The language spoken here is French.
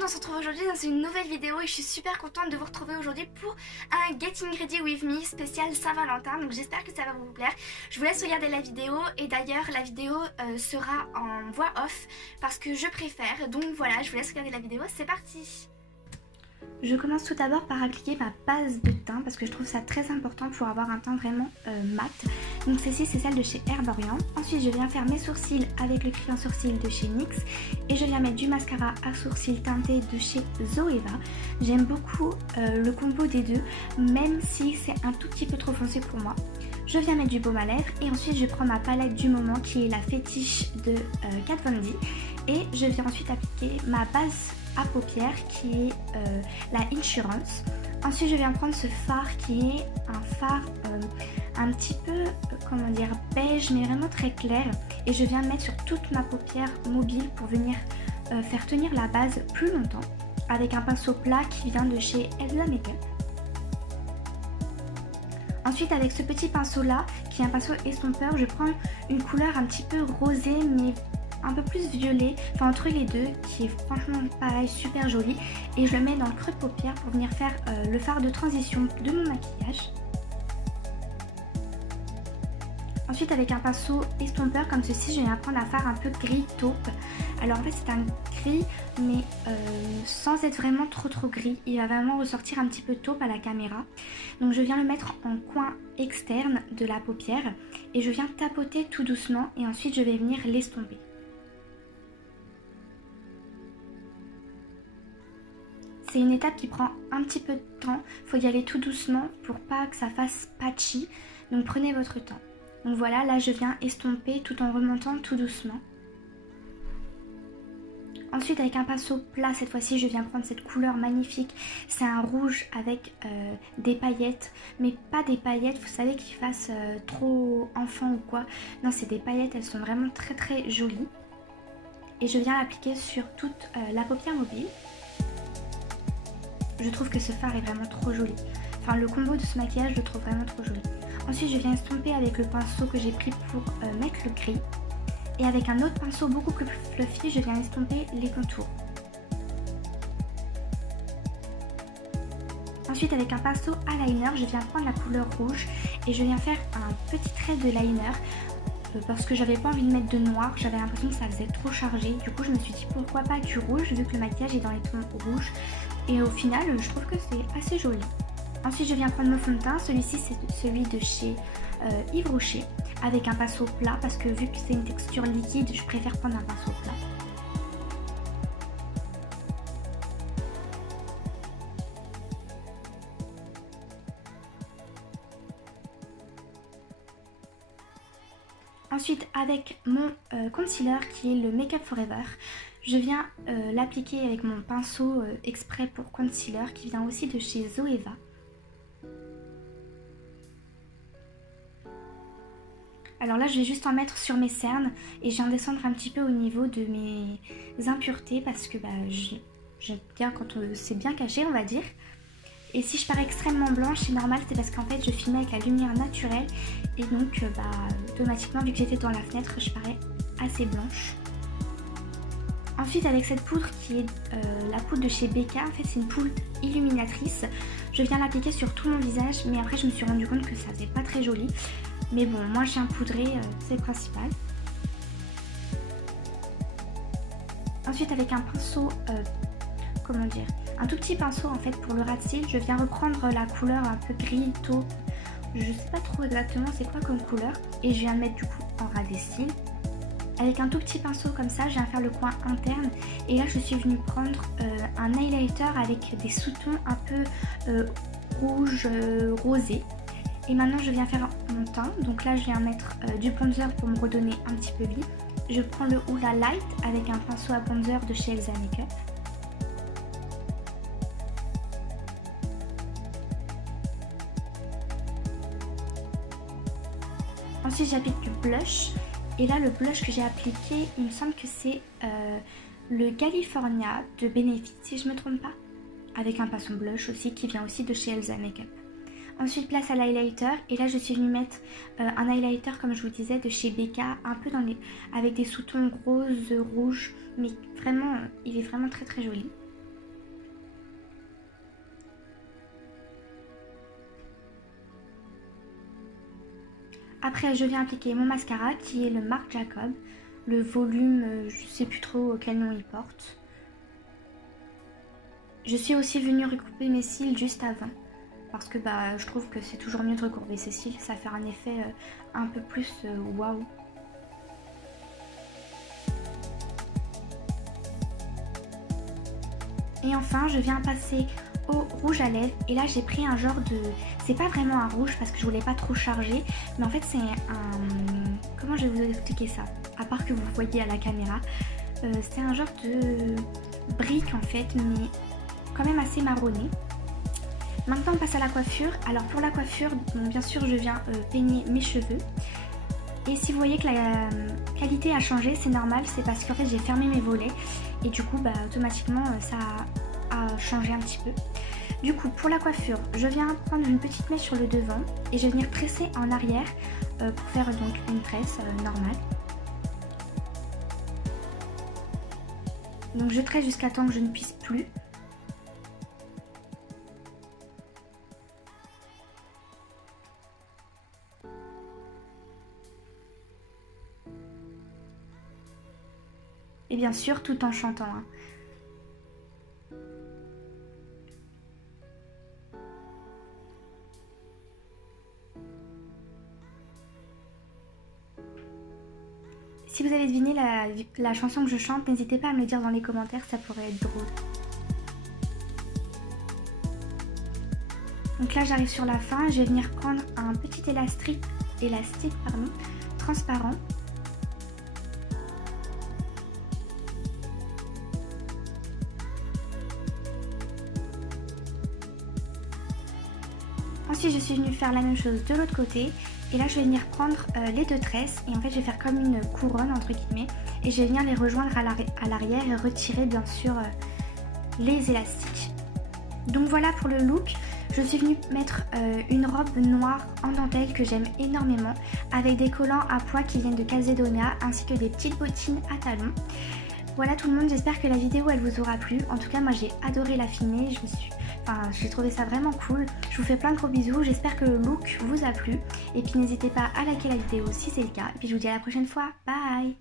monde, on se retrouve aujourd'hui dans une nouvelle vidéo et je suis super contente de vous retrouver aujourd'hui pour un Getting Ready With Me spécial Saint-Valentin. Donc j'espère que ça va vous plaire. Je vous laisse regarder la vidéo et d'ailleurs la vidéo sera en voix off parce que je préfère. Donc voilà, je vous laisse regarder la vidéo, c'est parti. Je commence tout d'abord par appliquer ma base de teint parce que je trouve ça très important pour avoir un teint vraiment mat. Donc celle-ci c'est celle de chez Herbe Orient. Ensuite je viens faire mes sourcils avec le crayon sourcil de chez NYX et je viens mettre du mascara à sourcils teinté de chez Zoeva. J'aime beaucoup le combo des deux même si c'est un tout petit peu trop foncé pour moi. Je viens mettre du baume à lèvres et ensuite je prends ma palette du moment qui est la fétiche de Kat Von D et je viens ensuite appliquer ma base à paupières qui est la Insurance. Ensuite je viens prendre ce fard qui est un fard un petit peu comment dire beige mais vraiment très clair et je viens le mettre sur toute ma paupière mobile pour venir faire tenir la base plus longtemps avec un pinceau plat qui vient de chez Elsa Makeup. Ensuite avec ce petit pinceau là qui est un pinceau estompeur, je prends une couleur un petit peu rosée mais un peu plus violet, enfin entre les deux, qui est franchement pareil super joli et je le mets dans le creux de paupière pour venir faire le fard de transition de mon maquillage. Ensuite avec un pinceau estompeur comme ceci, je viens prendre un fard un peu gris taupe. Alors en fait c'est un gris mais sans être vraiment trop gris, il va vraiment ressortir un petit peu taupe à la caméra. Donc je viens le mettre en coin externe de la paupière et je viens tapoter tout doucement et ensuite je vais venir l'estomper. C'est une étape qui prend un petit peu de temps, il faut y aller tout doucement pour pas que ça fasse patchy, donc prenez votre temps. Donc voilà, là je viens estomper tout en remontant tout doucement. Ensuite avec un pinceau plat, cette fois-ci je viens prendre cette couleur magnifique, c'est un rouge avec des paillettes, mais pas des paillettes, vous savez qui fassent trop enfant ou quoi, non c'est des paillettes, elles sont vraiment très jolies. Et je viens l'appliquer sur toute la paupière mobile. Je trouve que ce fard est vraiment trop joli. Enfin, le combo de ce maquillage, je le trouve vraiment trop joli. Ensuite, je viens estomper avec le pinceau que j'ai pris pour mettre le gris. Et avec un autre pinceau beaucoup plus fluffy, je viens estomper les contours. Ensuite, avec un pinceau eyeliner, je viens prendre la couleur rouge et je viens faire un petit trait de liner. Parce que j'avais pas envie de mettre de noir, j'avais l'impression que ça faisait trop chargé. Du coup, je me suis dit pourquoi pas du rouge vu que le maquillage est dans les tons rouges. Et au final, je trouve que c'est assez joli. Ensuite, je viens prendre mon fond de teint. Celui-ci, c'est celui de chez Yves Rocher avec un pinceau plat parce que vu que c'est une texture liquide, je préfère prendre un pinceau plat. Ensuite, avec mon concealer qui est le Make Up Forever, je viens l'appliquer avec mon pinceau exprès pour concealer qui vient aussi de chez Zoeva. Alors là je vais juste en mettre sur mes cernes et je viens descendre un petit peu au niveau de mes impuretés parce que j'aime bien quand c'est bien caché on va dire. Et si je parais extrêmement blanche c'est normal, c'est parce qu'en fait je filmais avec la lumière naturelle et donc automatiquement vu que j'étais dans la fenêtre je parais assez blanche. Ensuite avec cette poudre qui est la poudre de chez Becca, en fait c'est une poudre illuminatrice. Je viens l'appliquer sur tout mon visage mais après je me suis rendu compte que ça faisait pas très joli. Mais bon, moi je viens poudrer, c'est le principal. Ensuite avec un pinceau, comment dire, un tout petit pinceau en fait pour le ras de cils, je viens reprendre la couleur un peu gris taupe. Je sais pas trop exactement c'est quoi comme couleur et je viens le mettre du coup en ras des cils. Avec un tout petit pinceau comme ça, je viens faire le coin interne et là je suis venue prendre un highlighter avec des sous-tons un peu rouge rosé. Et maintenant je viens faire mon teint, donc là je viens mettre du bronzer pour me redonner un petit peu vie. Je prends le Hoola Light avec un pinceau à bronzer de chez Elsa Makeup. Ensuite j'applique le blush. Et là le blush que j'ai appliqué, il me semble que c'est le California de Benefit si je ne me trompe pas. Avec un pinceau blush aussi qui vient aussi de chez Elsa Makeup. Ensuite place à l'highlighter et là je suis venue mettre un highlighter comme je vous disais de chez Becca, un peu dans avec des sous-tons rose, rouge, mais vraiment il est vraiment très joli. Après je viens appliquer mon mascara qui est le Marc Jacob. Le volume, je sais plus trop quel nom il porte. Je suis aussi venue recouper mes cils juste avant. Parce que je trouve que c'est toujours mieux de recourber ses cils. Ça fait un effet un peu plus waouh. Et enfin je viens passer au rouge à lèvres. Et là j'ai pris un genre de... C'est pas vraiment un rouge parce que je voulais pas trop charger. Mais en fait c'est un... Comment je vais vous expliquer ça? À part que vous voyez à la caméra. C'est un genre de brique en fait, mais quand même assez marronné. Maintenant on passe à la coiffure. Alors pour la coiffure, bon, bien sûr je viens peigner mes cheveux. Et si vous voyez que la qualité a changé, c'est normal, c'est parce qu'en fait j'ai fermé mes volets. Et du coup automatiquement ça a changé un petit peu. Du coup pour la coiffure, je viens prendre une petite mèche sur le devant. Et je vais venir tresser en arrière pour faire donc une tresse normale. Donc je tresse jusqu'à temps que je ne puisse plus. Et bien sûr tout en chantant. Hein. Si vous avez deviné la chanson que je chante, n'hésitez pas à me le dire dans les commentaires, ça pourrait être drôle. Donc là j'arrive sur la fin, je vais venir prendre un petit élastique transparent. Ensuite je suis venue faire la même chose de l'autre côté. Et là je vais venir prendre les deux tresses et en fait je vais faire comme une couronne entre guillemets. Et je vais venir les rejoindre à l'arrière et retirer bien sûr les élastiques. Donc voilà pour le look. Je suis venue mettre une robe noire en dentelle que j'aime énormément. Avec des collants à pois qui viennent de Calzedonia ainsi que des petites bottines à talons. Voilà tout le monde, j'espère que la vidéo elle vous aura plu. En tout cas moi j'ai adoré la filmer, j'ai trouvé ça vraiment cool. Je vous fais plein de gros bisous, j'espère que le look vous a plu. Et puis n'hésitez pas à liker la vidéo si c'est le cas. Et puis je vous dis à la prochaine fois, bye.